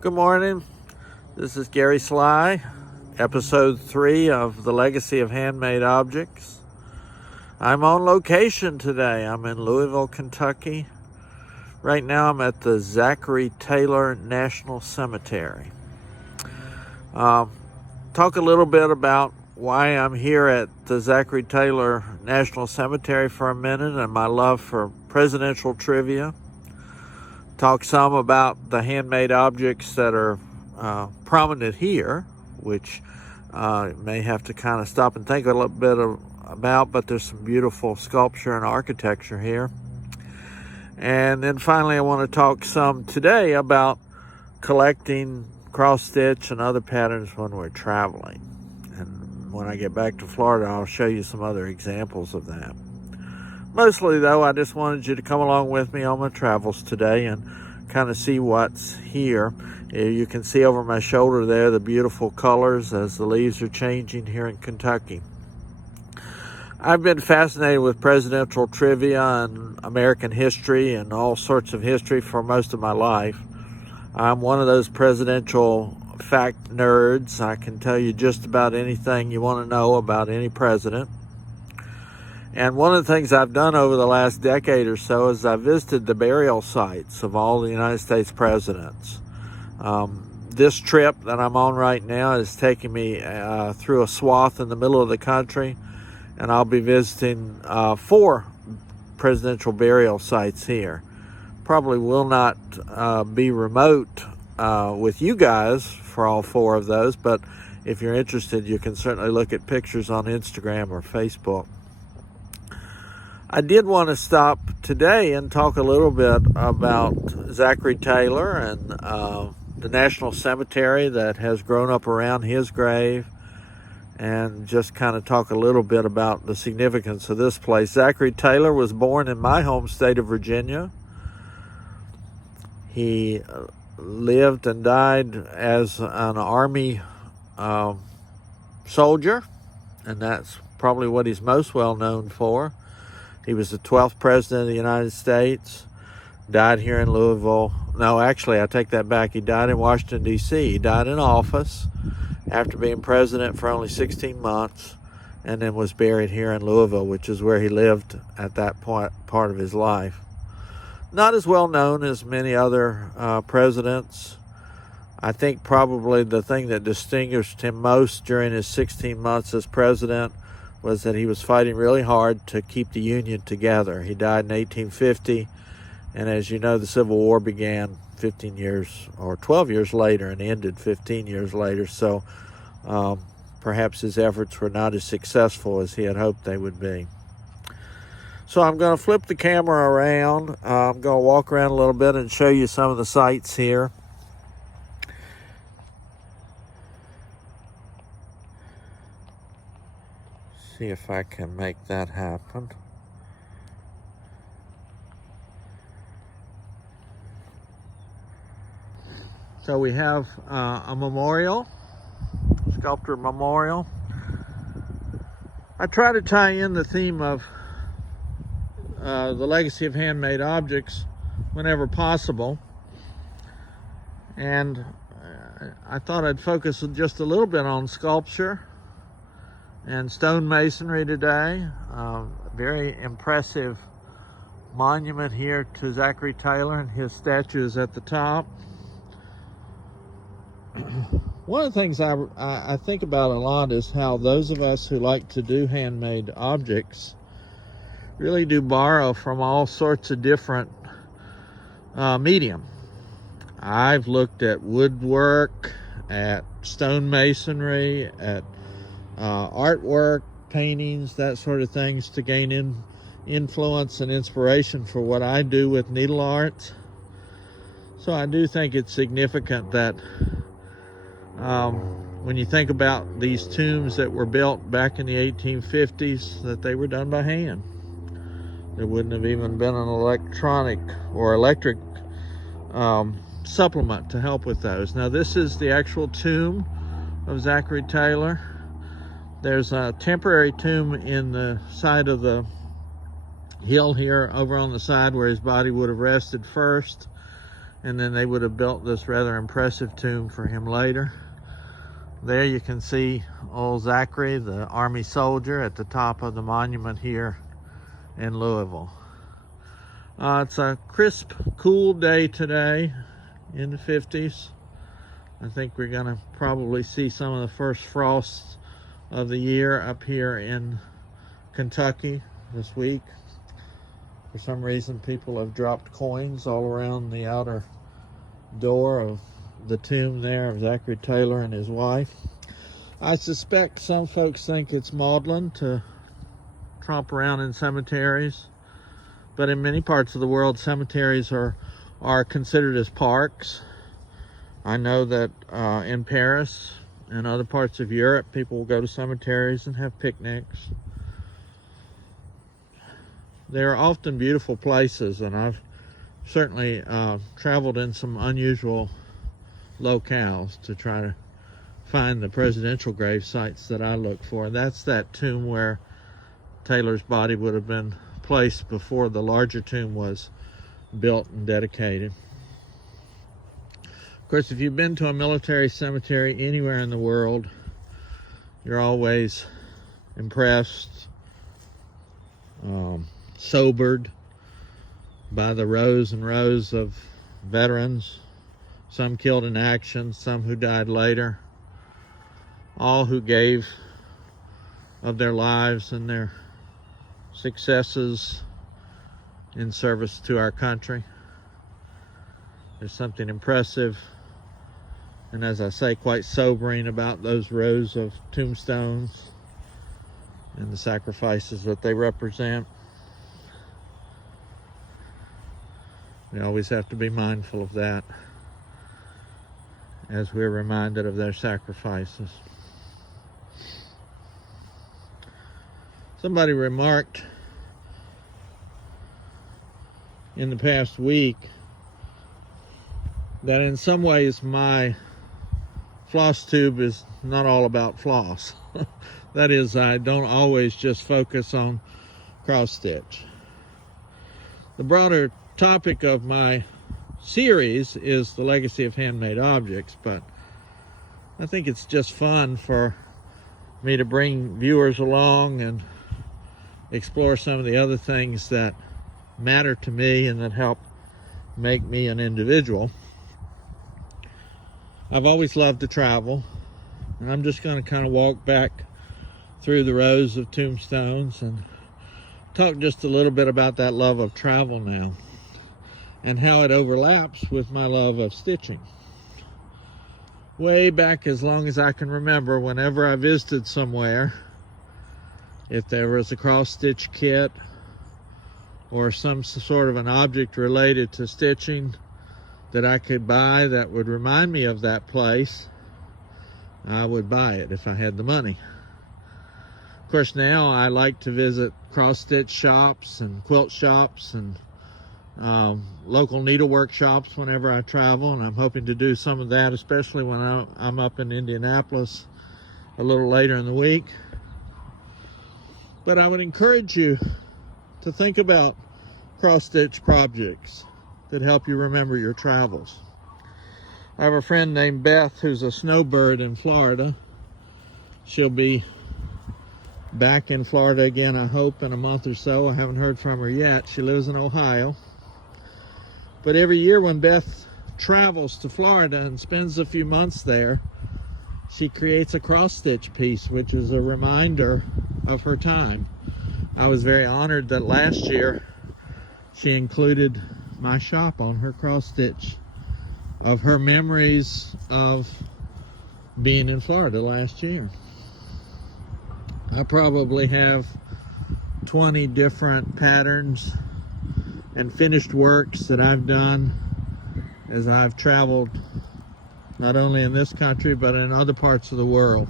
Good morning. This is Gary Sly, episode 3 of The Legacy of Handmade Objects. I'm on location today. I'm in Louisville, Kentucky. Right now I'm at the Zachary Taylor National Cemetery. Talk a little bit about why I'm here at the Zachary Taylor National Cemetery for a minute and my love for presidential trivia. Talk some about the handmade objects that are prominent here, which may have to kind of stop and think a little bit about, but there's some beautiful sculpture and architecture here. And then finally, I want to talk some today about collecting cross-stitch and other patterns when we're traveling. And when I get back to Florida, I'll show you some other examples of that. Mostly, though, I just wanted you to come along with me on my travels today and kind of see what's here. You can see over my shoulder there the beautiful colors as the leaves are changing here in Kentucky. I've been fascinated with presidential trivia and American history and all sorts of history for most of my life. I'm one of those presidential fact nerds. I can tell you just about anything you want to know about any president. And one of the things I've done over the last decade or so is I've visited the burial sites of all the United States presidents. This trip that I'm on right now is taking me through a swath in the middle of the country, and I'll be visiting 4 presidential burial sites here. Probably will not be remote with you guys for all 4 of those, but if you're interested, you can certainly look at pictures on Instagram or Facebook. I did want to stop today and talk a little bit about Zachary Taylor and the National Cemetery that has grown up around his grave, and just kind of talk a little bit about the significance of this place. Zachary Taylor was born in my home state of Virginia. He lived and died as an Army soldier, and that's probably what he's most well known for. He was the 12th president of the United States, died here in Louisville. No, actually, I take that back. He died in Washington, D.C. He died in office after being president for only 16 months, and then was buried here in Louisville, which is where he lived at that part of his life. Not as well known as many other presidents. I think probably the thing that distinguished him most during his 16 months as president was that he was fighting really hard to keep the Union together. He died in 1850, and as you know, the Civil War began 15 years or 12 years later and ended 15 years later, so perhaps his efforts were not as successful as he had hoped they would be. So I'm going to flip the camera around. I'm going to walk around a little bit and show you some of the sights here. See if I can make that happen. So we have a memorial, sculptor memorial. I try to tie in the theme of the legacy of handmade objects whenever possible. And I thought I'd focus just a little bit on sculpture and stonemasonry today. Very impressive monument here to Zachary Taylor, and his statue is at the top. One of the things I think about a lot is how those of us who like to do handmade objects really do borrow from all sorts of different medium. I've looked at woodwork, at stonemasonry, at artwork, paintings, that sort of things to gain influence and inspiration for what I do with needle art. So I do think it's significant that when you think about these tombs that were built back in the 1850s, that they were done by hand. There wouldn't have even been an electronic or electric supplement to help with those. Now this is the actual tomb of Zachary Taylor. There's a temporary tomb in the side of the hill here, over on the side where his body would have rested first. and then they would have built this rather impressive tomb for him later. There you can see old Zachary, the Army soldier, at the top of the monument here in Louisville. It's a crisp, cool day today in the 50s. I think we're gonna probably see some of the first frosts of the year up here in Kentucky this week. For some reason, people have dropped coins all around the outer door of the tomb there of Zachary Taylor and his wife. I suspect some folks think it's maudlin to tromp around in cemeteries, but in many parts of the world, cemeteries are considered as parks. I know that in Paris and other parts of Europe, people will go to cemeteries and have picnics. They're often beautiful places, and I've certainly traveled in some unusual locales to try to find the presidential grave sites that I look for. That's that tomb where Taylor's body would have been placed before the larger tomb was built and dedicated. Of course, if you've been to a military cemetery anywhere in the world, you're always impressed, sobered by the rows and rows of veterans, some killed in action, some who died later, all who gave of their lives and their successes in service to our country. There's something impressive and, as I say, quite sobering about those rows of tombstones and the sacrifices that they represent. We always have to be mindful of that as we're reminded of their sacrifices. Somebody remarked in the past week that in some ways my floss tube is not all about floss. That is, I don't always just focus on cross stitch. The broader topic of my series is the legacy of handmade objects, but I think it's just fun for me to bring viewers along and explore some of the other things that matter to me and that help make me an individual. I've always loved to travel, and I'm just going to kind of walk back through the rows of tombstones and talk just a little bit about that love of travel now and how it overlaps with my love of stitching. Way back, as long as I can remember, whenever I visited somewhere, if there was a cross-stitch kit or some sort of an object related to stitching that I could buy that would remind me of that place, I would buy it if I had the money. Of course, now I like to visit cross-stitch shops and quilt shops and local needlework shops whenever I travel, and I'm hoping to do some of that, especially when I'm up in Indianapolis a little later in the week. But I would encourage you to think about cross-stitch projects that help you remember your travels. I have a friend named Beth who's a snowbird in Florida. She'll be back in Florida again, I hope, in a month or so. I haven't heard from her yet. She lives in Ohio. But every year when Beth travels to Florida and spends a few months there, she creates a cross-stitch piece, which is a reminder of her time. I was very honored that last year she included my shop on her cross-stitch of her memories of being in Florida last year. I probably have 20 different patterns and finished works that I've done as I've traveled not only in this country but in other parts of the world.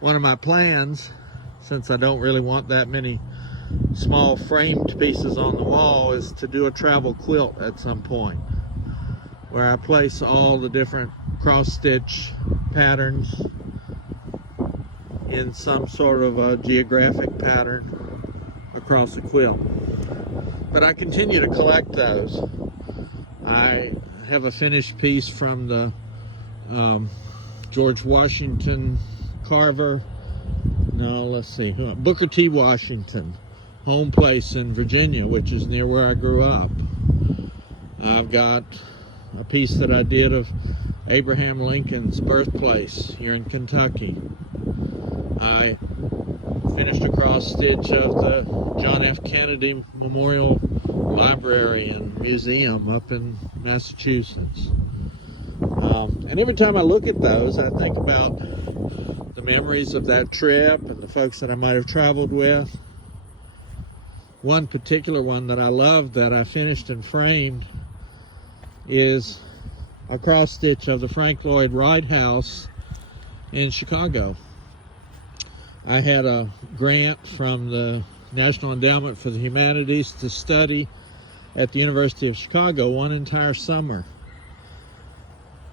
One of my plans, since I don't really want that many small framed pieces on the wall, is to do a travel quilt at some point where I place all the different cross-stitch patterns in some sort of a geographic pattern across a quilt. But I continue to collect those. I have a finished piece from the George Washington Carver, no, let's see, Booker T. Washington home place in Virginia, which is near where I grew up. I've got a piece that I did of Abraham Lincoln's birthplace here in Kentucky. I finished a cross stitch of the John F. Kennedy Memorial Library and Museum up in Massachusetts. And every time I look at those, I think about the memories of that trip and the folks that I might have traveled with. One particular one that I love that I finished and framed is a cross stitch of the Frank Lloyd Wright House in Chicago. I had a grant from the National Endowment for the Humanities to study at the University of Chicago one entire summer.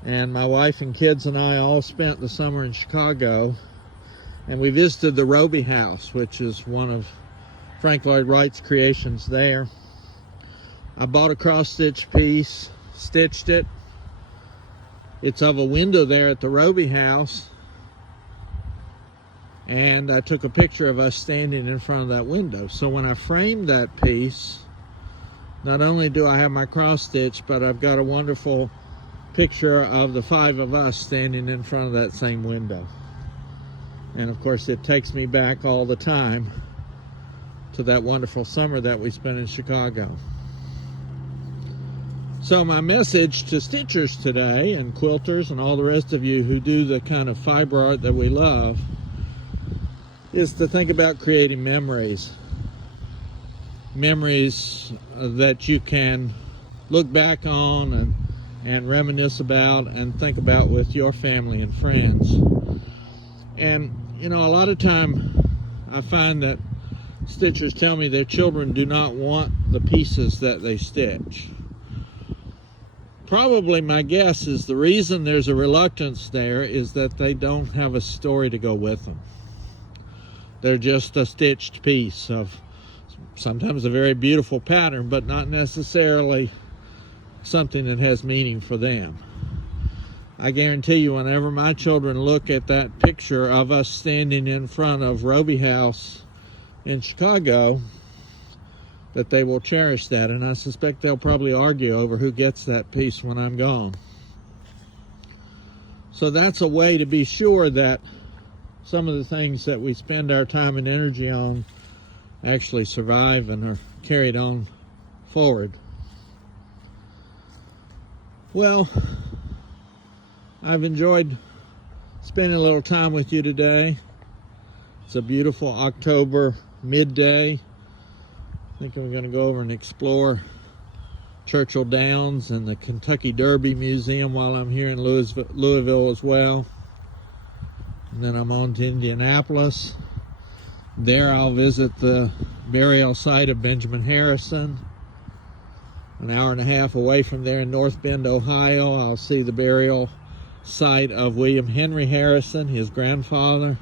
And my wife and kids and I all spent the summer in Chicago, and we visited the Roby House, which is one of Frank Lloyd Wright's creations there. I bought a cross-stitch piece, stitched it. It's of a window there at the Roby House, and I took a picture of us standing in front of that window. So when I framed that piece, not only do I have my cross-stitch, but I've got a wonderful picture of the 5 of us standing in front of that same window. And of course it takes me back all the time to that wonderful summer that we spent in Chicago. So my message to stitchers today, and quilters and all the rest of you who do the kind of fiber art that we love, is to think about creating memories. Memories that you can look back on and reminisce about and think about with your family and friends. And you know, a lot of time I find that stitchers tell me their children do not want the pieces that they stitch. Probably my guess is the reason there's a reluctance there is that they don't have a story to go with them. They're just a stitched piece of sometimes a very beautiful pattern, but not necessarily something that has meaning for them. I guarantee you, whenever my children look at that picture of us standing in front of Roby House in Chicago, that they will cherish that, and I suspect they'll probably argue over who gets that piece when I'm gone. So that's a way to be sure that some of the things that we spend our time and energy on actually survive and are carried on forward. Well, I've enjoyed spending a little time with you today. It's a beautiful October midday. I think I'm going to go over and explore Churchill Downs and the Kentucky Derby Museum while I'm here in Louisville as well. And then I'm on to Indianapolis. There I'll visit the burial site of Benjamin Harrison. An hour and a half away from there in North Bend, Ohio, I'll see the burial site of William Henry Harrison, his grandfather.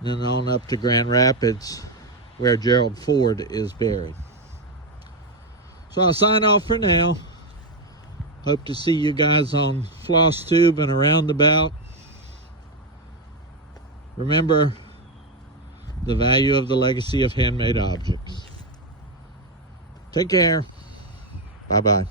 And then on up to Grand Rapids, where Gerald Ford is buried. So I'll sign off for now. Hope to see you guys on Floss Tube and around about. Remember the value of the legacy of handmade objects. Take care. Bye-bye.